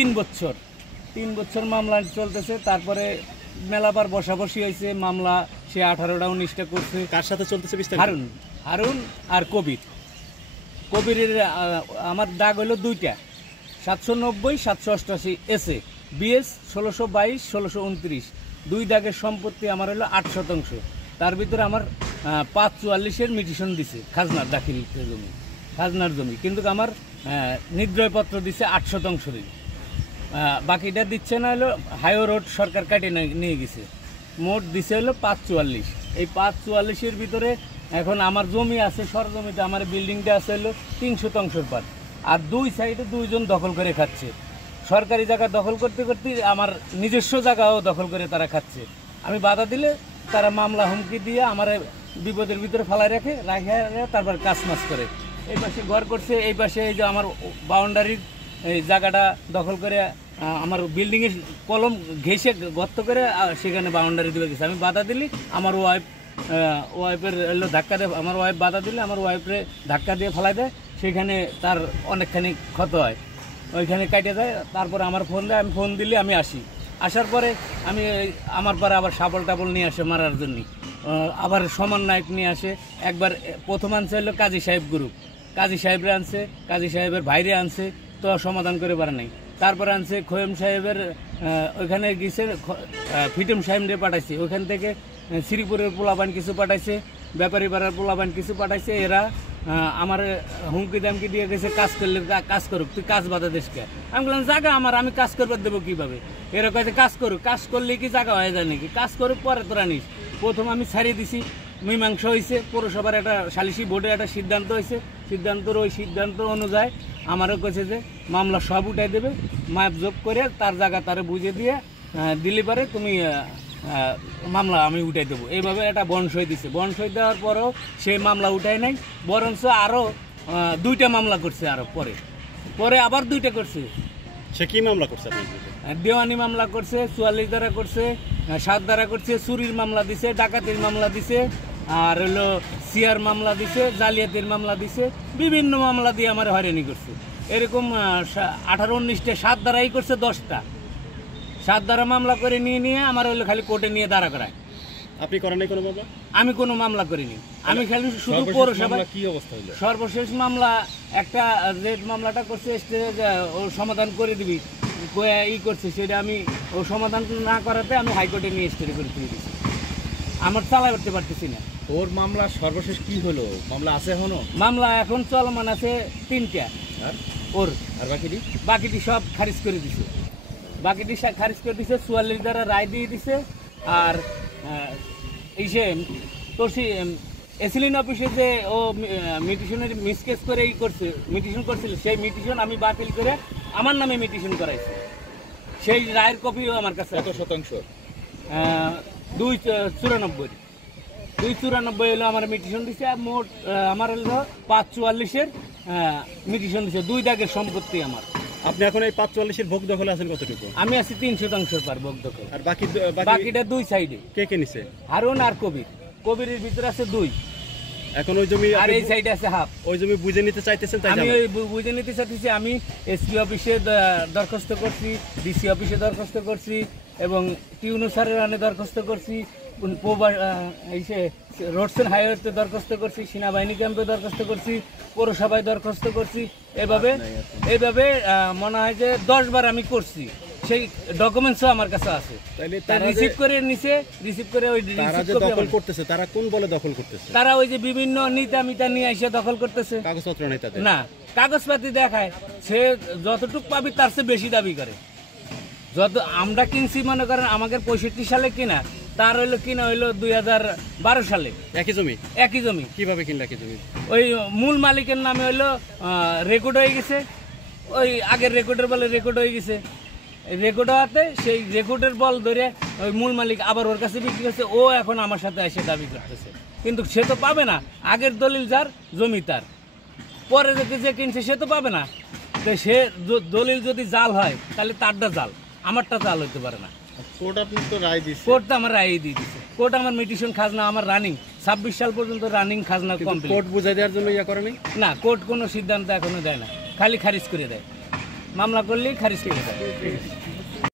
3 বছর 3 বছর মামলা চলতেছে। তারপরে মেলাবার বসাবসি হয়েছে, মামলা সে 18টা 19টা করছে। কার সাথে চলতেছে বিস্তারিত? হারুন আর কবিরের আমার দাগ হলো 2টা, 790 788 এসে বিএস 1622 1629, 2 দাগের সম্পত্তি আমার হলো 8%। তার ভিতরে আমার 544-এর মিটিশন দিছে, খাজনার দাখিল জমি, খাজনার জমি, কিন্তু আমার নির্দয়পত্র দিছে 8%। বাকিটা দিচ্ছে না হলো হাইওয়ে রোড সরকার কাটে নিয়ে গেছে। মোট দিছে হলো 544। এই 544-এর ভিতরে এখন আমার জমি আছে, সরজমিতে আমার বিল্ডিংটা আছে হলো 300 পার, আর 2 সাইডে 2 জন দখল করে খাচ্ছে। সরকারি জায়গা দখল করতে করতে আমার নিজস্ব জায়গাও দখল করে তারা খাচ্ছে। আমি বাধা দিলে তারা মামলা হুমকি দিয়ে আমার বিপদের ভিতরে ফেলায় রেখে তারপর কাজ মাছ করে। এই পাশে ঘর করছে, এই পাশে এই যে আমার বাউন্ডারির এই জায়গাটা দখল করে আমার বিল্ডিংয়ের কলম ঘেঁষে গর্ত করে সেখানে বাউন্ডারি দিয়ে গেছে। আমি বাধা দিলি আমার ওয়াইফের এলো ধাক্কা দিয়ে, আমার ওয়াইফ বাধা দিলে আমার ওয়াইফরে ধাক্কা দিয়ে ফেলাই দেয়, সেখানে তার অনেকখানি ক্ষত হয়, ওইখানে কাটে যায়। তারপরে আমার ফোন দেয়, আমি ফোন দিলে আমি আসি। আসার পরে আমি আমার পরে আবার শাবল টাবল নিয়ে আসে মারার জন্য, আবার সমন্বয়ক নিয়ে আসে। একবার প্রথম আনছে হলো কাজী সাহেব গ্রুপ, কাজী সাহেবরা আনছে, কাজী সাহেবের ভাইরে আনছে, তো সমাধান করে পারে নাই। তারপরে আনছে খোয়েম সাহেবের, ওইখানে গিয়েছে ফিটম সাহেবরে পাঠাইছে, ওইখান থেকে শ্রীপুরের পোলাবান কিছু পাঠাইছে, ব্যাপারী পাড়ার পোলাবান কিছু পাঠাইছে। এরা আমার হুমকি দামকি দিয়ে গেছে, কাজ করলে কাজ করুক, তুই কাজ বাধা দেশকে। আমি বললাম জায়গা আমার, আমি কাজ করবার দেবো কীভাবে? এরা কাছে কাজ করুক, কাজ করলে কি জায়গা হয়ে যায় নাকি? কাজ করুক, পরে তোরা নিস। প্রথম আমি ছাড়িয়ে দিছি, মীমাংসা হয়েছে, পৌরসভার একটা সালিসি বোর্ডের একটা সিদ্ধান্ত হয়েছে, সিদ্ধান্তর ওই সিদ্ধান্ত অনুযায়ী আমারও কাছে যে মামলা সব উঠাই দেবে, মাপ যোগ করে তার জায়গা তারা বুঝে দিয়ে দিলে পারে তুমি মামলা আমি উঠাই দেবো। এইভাবে একটা বনসই দিছে। বনসই দেওয়ার পরও সেই মামলা উঠায় নাই, বরঞ্চ আরও 2টা মামলা করছে, আরও পরে আবার 2টা করছে। সে কি মামলা করছে? দেওয়ানি মামলা করছে, 44 ধারা করছে, 7 ধারা করছে, চুরির মামলা দিছে, ডাকাতির মামলা দিছে, আর হলো সিআর মামলা দিছে, জালিয়াতির মামলা দিছে, বিভিন্ন মামলা দিয়ে আমার হয়রানি করছে। এরকম 18-19টা 7 ধারাই করছে, 10টা 7 ধারা মামলা করে নিয়ে আমার হলো খালি কোর্টে নিয়ে দাঁড়া করায়। আপনি করেন নাই কোনো মামলা? আমি কোনো মামলা করিনি, আমি খালি শুধু পৌরসভায়। কি অবস্থা হলো? সর্বশেষ মামলা একটা রেড মামলাটা করছে, ও সমাধান করে দিবি ই করছে, সেটা আমি ও সমাধান না করাতে আমি হাইকোর্টে নিয়ে স্টে করে দিয়ে দিচ্ছি। আমার চালাই করতে পারতেছি না। ওর মামলা সর্বশেষ কি হলো? মামলা আছে এখনো? মামলা এখন চলমান আছে 3টা। ওর আর বাকিটি সব খারিজ করে দিছে, বাকিটি খারিজ করে দিছে, 44 ধারা রায় দিয়ে দিছে। আর সে তোর এসিলিন অফিসে যে ও মিটিশনের মিসকেস করে করছে, মিটিশন করছিল, সেই মিটিশন আমি বাতিল করে আমার নামে মিটিশন করাইছি। সেই রায়ের কপিও আমার কাছে। কত শতাংশ? 294 হলো আমার মিটিশন দিছে। আর মোট আমার হলো 544-এর মিটিশন দিছে, 2 দাগের সম্পত্তি আমার। আপনি এখন এই 544-এর ভোগ দখলে আছেন কতটুকু? আমি আছি 300 পার ভোগ দখল। আর বাকিটা 2 সাইডে। কে নিছে? হারুন আর কবিরের ভিতরে আছে 2। এখন ওই জমি আর এই সাইডে আছে হাফ। ওই জমি বুঝে নিতে চাইতেছেন? তাই আমি ওই বুঝে নিতে চাইতেছি। আমি এসপি অফিসে দরখাস্ত করছি, ডিসি অফিসে দরখাস্ত করছি, এবং টিউনো স্যারের আনে দরখাস্ত করছি, রোডস এন্ড হাইওয়েতে দরখাস্ত করছি, সেনাবাহিনী ক্যাম্পে দরখাস্ত করছি, পৌরসভায় দরখাস্ত করছি। এইভাবে মনে হয় যে 10 বার আমি করছি। সেই ডকুমেন্টসও আমার কাছে আছে। রিসিভ করে নিছে, রিসিভ করে ওই দখল করতেছে। তারা কোন বলে দখল করতেছে? তারা ওই যে বিভিন্ন নিতা নিয়ে এসে দখল করতেছে। কাগজপত্র নেই তাদের? না, কাগজপাতি দেখায়, সে যতটুক পাবি তার চেয়ে বেশি দাবি করে। যত আমরা কিনছি, মনে করেন আমাকে 65 সালে কিনা, তার হইলো কিনা হইলো 2012 সালে। একই জমি? কিভাবে কিনলা একই জমি? ওই মূল মালিকের নামে হইলো রেকর্ড হয়ে গেছে, ওই আগের রেকর্ডের বলে রেকর্ড হয়ে গেছে। রেকর্ড হওয়াতে সেই রেকর্ডের বল ধরে ওই মূল মালিক আবার ওর কাছে বিক্রি করছে। ও এখন আমার সাথে এসে দাবি করতেছে, কিন্তু সে তো পাবে না। আগের দলিল যার, জমি তার, পরে যে কিনছে সে তো পাবে না। তো সে দলিল যদি জাল হয় তাহলে তারটা জাল, আমারটা জাল হইতে পারে না। কোর্ট আপনি তো রায় দিয়েছে? কোর্ট তো আমার রায় দিয়ে দিচ্ছে। কোর্ট আমার মিটিশন খাজনা আমার রানিং 26 সাল পর্যন্ত রানিং খাজনা কমপ্লিট। কোর্ট বুঝাই দেওয়ার জন্য ইয়া করে নাই? না, কোর্ট কোনো সিদ্ধান্ত এখনো দেয় না, খালি খারিজ করে দেয়। মামলা করলেই খারিজ করে দেয়।